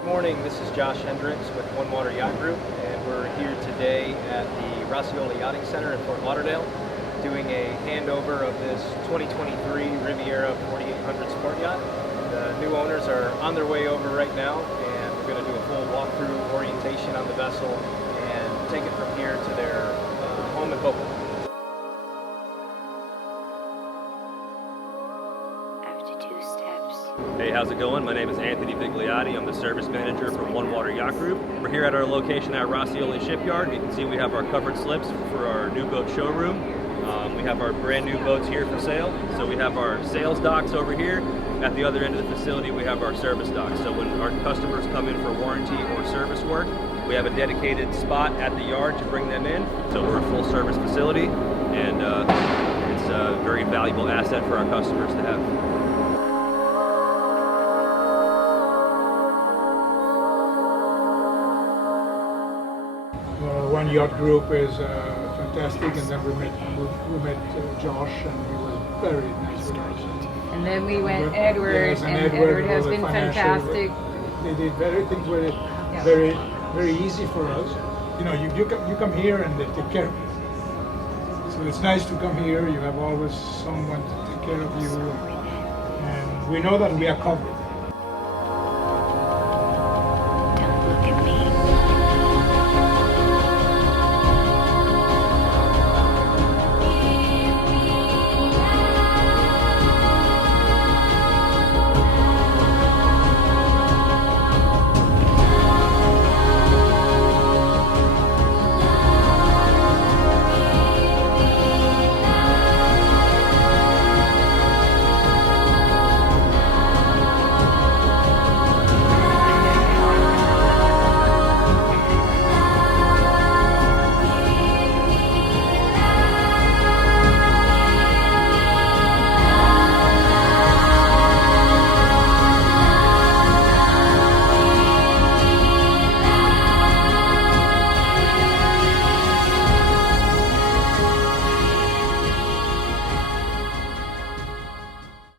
Good morning, this is Josh Hendricks with OneWater Yacht Group, and we're here today at the Riviera Yachting Center in Fort Lauderdale doing a handover of this 2023 Riviera 4800 Sport Yacht. The new owners are on their way over right now, and we're going to do a full walkthrough orientation on the vessel and take it from here to their home in Boca. Hey, how's it going? My name is Anthony Vigliotti. I'm the service manager from OneWater Yacht Group. We're here at our location at Roscioli Shipyard. You can see we have our covered slips for our new boat showroom. We have our brand new boats here for sale. So we have our sales docks over here. At the other end of the facility, we have our service docks. So when our customers come in for warranty or service work, we have a dedicated spot at the yard to bring them in. So we're a full service facility, and it's a very valuable asset for our customers to have. One Yacht Group is fantastic, and then we met Josh, and he was very nice with us. And then we went Edward, yes, and Edward has was been fantastic. They did things were very easy for us. You know, you come here and they take care of you. So it's nice to come here. You have always someone to take care of you, and we know that we are covered.